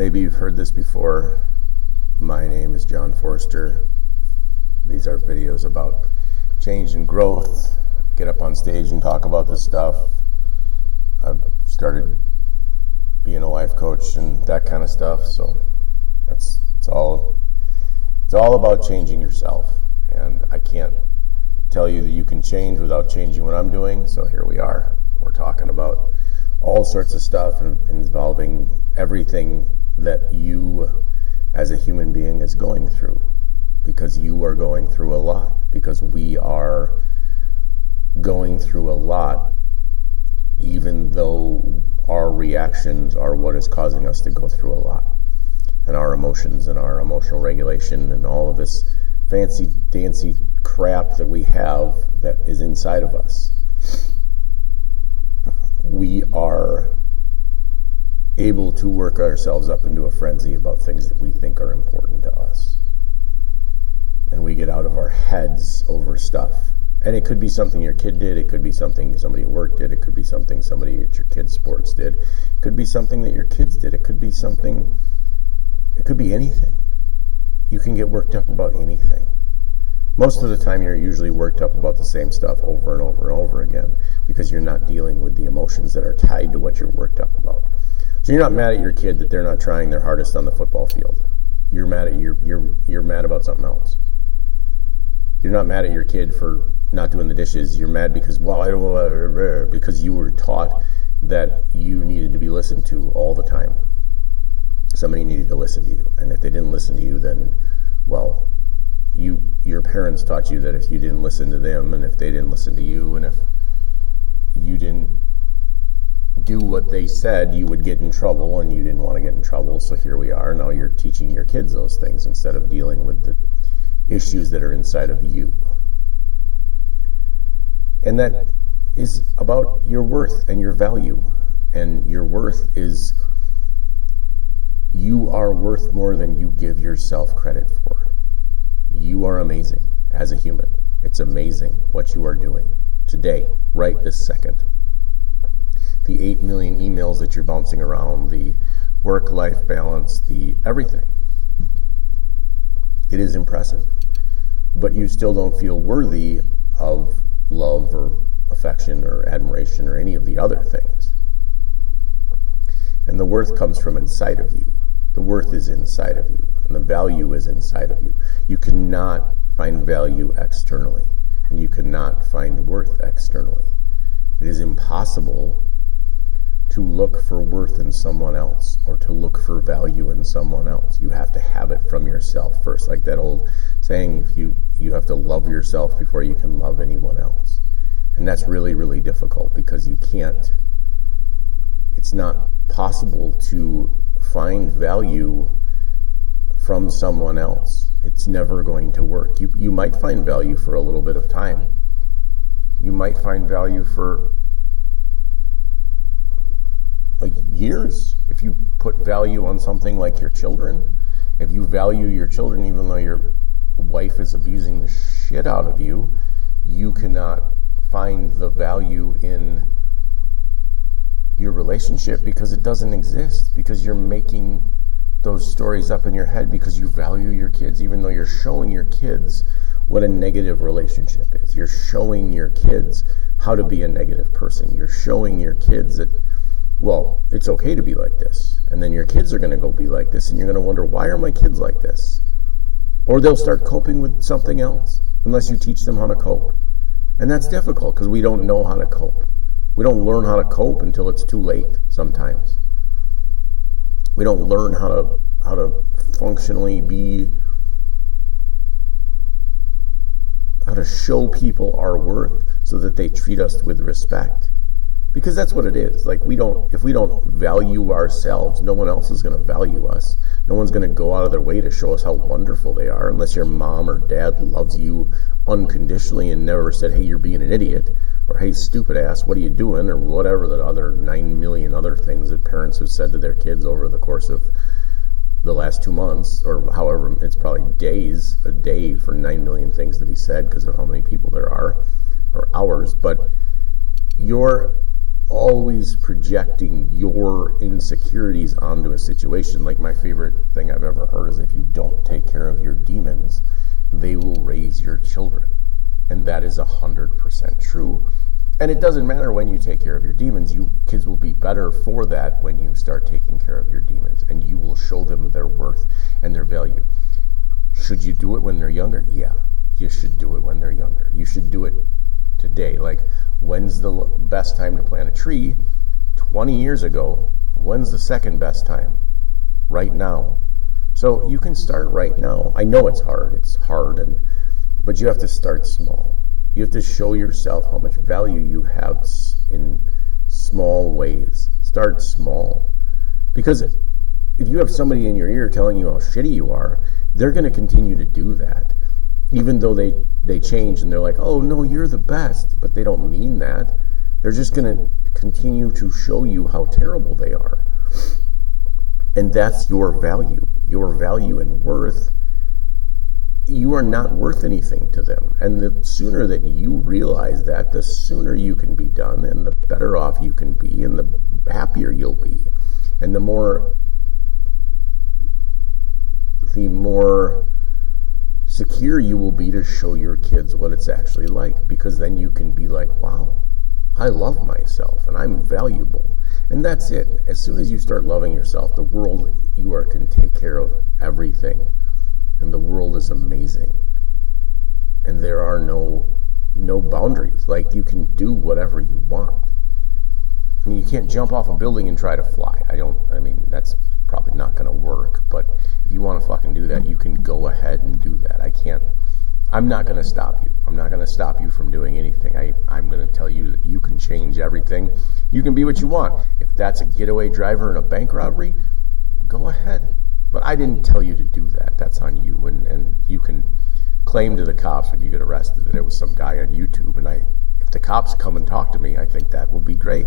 Maybe you've heard this before. My name is John Forster. These are videos about change and growth. Get up on stage and talk about this stuff. I've started being a life coach and that kind of stuff. So it's all about changing yourself. And I can't tell you that you can change without changing what I'm doing. So here we are. We're talking about all sorts of stuff involving everything that you as a human being is going through, because you are going through a lot, because we are going through a lot, even though our reactions are what is causing us to go through a lot, and our emotions and our emotional regulation and all of this fancy dancy crap that we have that is inside of us. We are able to work ourselves up into a frenzy about things that we think are important to us. And we get out of our heads over stuff. And it could be something your kid did, it could be something somebody at work did, it could be something somebody at your kid's sports did, it could be something that your kids did, it could be anything. You can get worked up about anything. Most of the time you're usually worked up about the same stuff over and over and over again, because you're not dealing with the emotions that are tied to what you're worked up about. So you're not mad at your kid that they're not trying their hardest on the football field. You're mad at you're mad about something else. You're not mad at your kid for not doing the dishes. You're mad because because you were taught that you needed to be listened to all the time. Somebody needed to listen to you, and if they didn't listen to you, then your parents taught you that if you didn't listen to them, and if they didn't listen to you, and if you didn't do what they said, you would get in trouble, and you didn't want to get in trouble. So here we are. Now you're teaching your kids those things instead of dealing with the issues that are inside of you. And that is about your worth and your value. And your worth is, you are worth more than you give yourself credit for. You are amazing as a human. It's amazing what you are doing today, right this second. The 8 million emails that you're bouncing around, the work-life balance, the everything. It is impressive. But you still don't feel worthy of love or affection or admiration or any of the other things. And the worth comes from inside of you. The worth is inside of you, and the value is inside of you. You cannot find value externally, and you cannot find worth externally. It is impossible to look for worth in someone else or to look for value in someone else. You have to have it from yourself first. Like that old saying, you have to love yourself before you can love anyone else. And that's really, really difficult, because it's not possible to find value from someone else. It's never going to work. You might find value for a little bit of time. You might find value for years. If you put value on something like your children, if you value your children even though your wife is abusing the shit out of you, you cannot find the value in your relationship, because it doesn't exist, because you're making those stories up in your head, because you value your kids even though you're showing your kids what a negative relationship is. You're showing your kids how to be a negative person. You're showing your kids that, well, it's okay to be like this. And then your kids are going to go be like this, and you're going to wonder, why are my kids like this? Or they'll start coping with something else unless you teach them how to cope. And that's difficult, because we don't know how to cope. We don't learn how to cope until it's too late sometimes. We don't learn how to functionally how to show people our worth so that they treat us with respect. Because that's what it is. Like, if we don't value ourselves, no one else is going to value us. No one's going to go out of their way to show us how wonderful they are, unless your mom or dad loves you unconditionally and never said, hey, you're being an idiot, or hey, stupid ass, what are you doing, or whatever the other 9 million other things that parents have said to their kids over the course of the last 2 months, or however, it's probably a day for 9 million things to be said because of how many people there are, or hours. But your always projecting your insecurities onto a situation. Like, my favorite thing I've ever heard is, if you don't take care of your demons, they will raise your children. And that is 100% true. And it doesn't matter when you take care of your demons. Kids will be better for that when you start taking care of your demons, and you will show them their worth and their value. Should you do it when they're younger? Yeah, you should do it when they're younger. You should do it today. Like, when's the best time to plant a tree? 20 years ago. When's the second best time? Right now. So you can start right now. I know it's hard, but you have to start small. You have to show yourself how much value you have in small ways. Start small. Because if you have somebody in your ear telling you how shitty you are, they're going to continue to do that. Even though they change and they're like, oh, no, you're the best. But they don't mean that. They're just going to continue to show you how terrible they are. And that's your value. Your value and worth. You are not worth anything to them. And the sooner that you realize that, the sooner you can be done, and the better off you can be, and the happier you'll be. And the more secure you will be to show your kids what it's actually like. Because then you can be like, wow, I love myself and I'm valuable. And that's it. As soon as you start loving yourself, the world, can take care of everything. And the world is amazing. And there are no boundaries. Like, you can do whatever you want. I mean, you can't jump off a building and try to fly. That's probably not going to work. But if you want to fucking do that, you can go ahead and do that. I'm not going to stop you. I'm not going to stop you from doing anything. I'm going to tell you that you can change everything. You can be what you want. If that's a getaway driver in a bank robbery, go ahead. But I didn't tell you to do that. That's on you. And you can claim to the cops when you get arrested that it was some guy on YouTube. And if the cops come and talk to me, I think that will be great.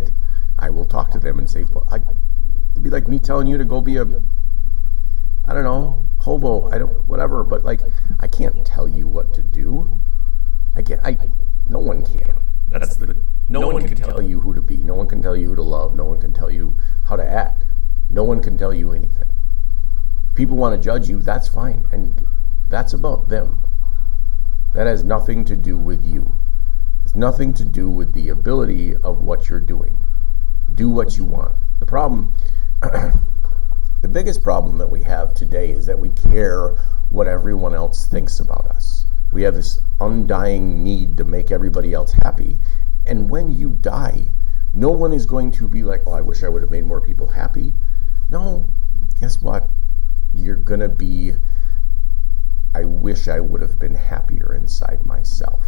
I will talk to them and say, well, it'd be like me telling you to go be hobo, whatever. But I can't tell you what to do. No one can. No one can tell you who to be. No one can tell you who to love. No one can tell you how to act. No one can tell you anything. People want to judge you, that's fine, and that's about them. That has nothing to do with you. It's nothing to do with the ability of what you're doing. Do what you want. The problem, the biggest problem that we have today is that we care what everyone else thinks about us. We have this undying need to make everybody else happy, and when you die, no one is going to be like, oh, I wish I would have made more people happy. No, guess what? You're going to be, I wish I would have been happier inside myself.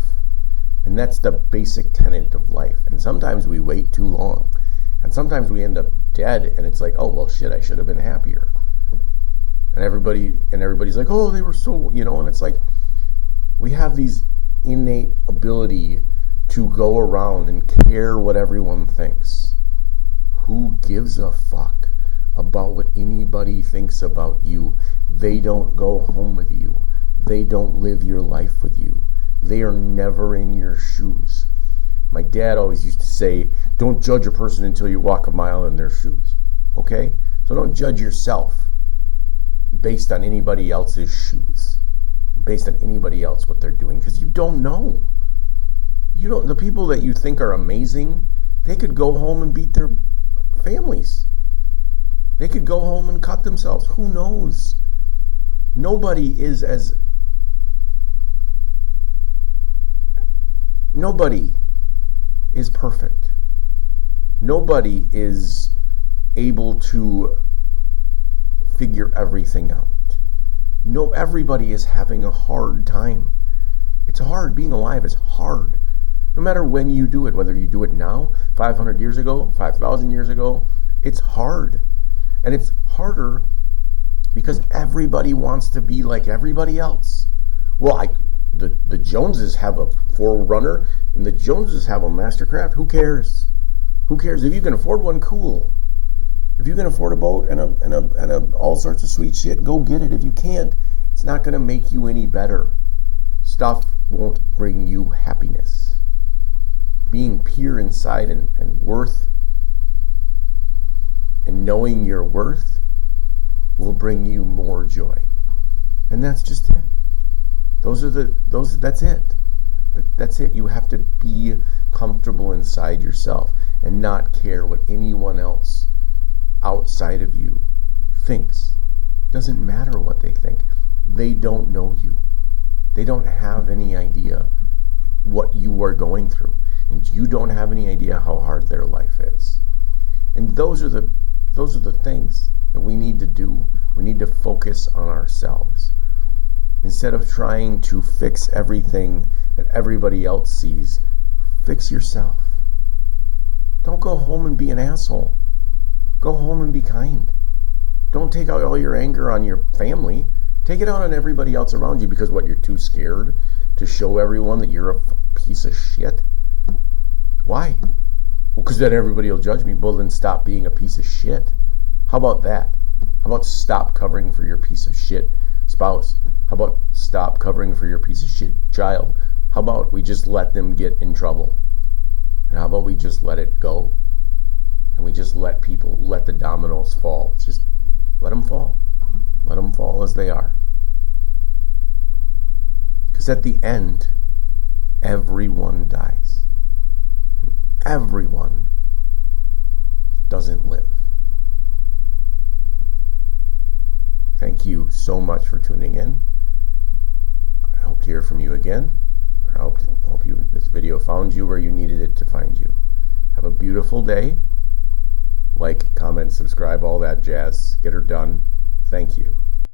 And that's the basic tenet of life. And sometimes we wait too long. And sometimes we end up dead, and it's like, oh, well, shit, I should have been happier. And everybody's like, oh, they were so, and it's like, we have these innate ability to go around and care what everyone thinks. Who gives a fuck about what anybody thinks about you? They don't go home with you. They don't live your life with you. They are never in your shoes. My dad always used to say, don't judge a person until you walk a mile in their shoes. Okay? So don't judge yourself based on anybody else's shoes, based on anybody else, what they're doing, because you don't know. The people that you think are amazing, they could go home and beat their families. They could go home and cut themselves. Who knows? Nobody is perfect. Nobody is able to figure everything out. No, everybody is having a hard time. It's hard. Being alive is hard. No matter when you do it, whether you do it now, 500 years ago, 5,000 years ago, it's hard. And it's harder because everybody wants to be like everybody else. Well, the Joneses have a 4Runner and the Joneses have a Mastercraft. Who cares? Who cares? If you can afford one, cool. If you can afford a boat and a all sorts of sweet shit, go get it. If you can't, it's not going to make you any better. Stuff won't bring you happiness. Being pure inside and worth And knowing your worth will bring you more joy. And that's just it. That's it. That's it. You have to be comfortable inside yourself and not care what anyone else outside of you thinks. It doesn't matter what they think. They don't know you. They don't have any idea what you are going through. And you don't have any idea how hard their life is. And those are the things that we need to do. We need to focus on ourselves. Instead of trying to fix everything that everybody else sees, fix yourself. Don't go home and be an asshole. Go home and be kind. Don't take out all your anger on your family. Take it out on everybody else around you because what, you're too scared to show everyone that you're a piece of shit? Why? Well, because then everybody will judge me. Well, then stop being a piece of shit. How about that? How about stop covering for your piece of shit spouse? How about stop covering for your piece of shit child? How about we just let them get in trouble? And how about we just let it go? And we just let the dominoes fall. Just let them fall. Let them fall as they are. Because at the end, everyone dies. And everyone doesn't live. Thank you so much for tuning in. I hope to hear from you again. I hope this video found you where you needed it to find you. Have a beautiful day. Like, comment, subscribe, all that jazz. Get her done. Thank you.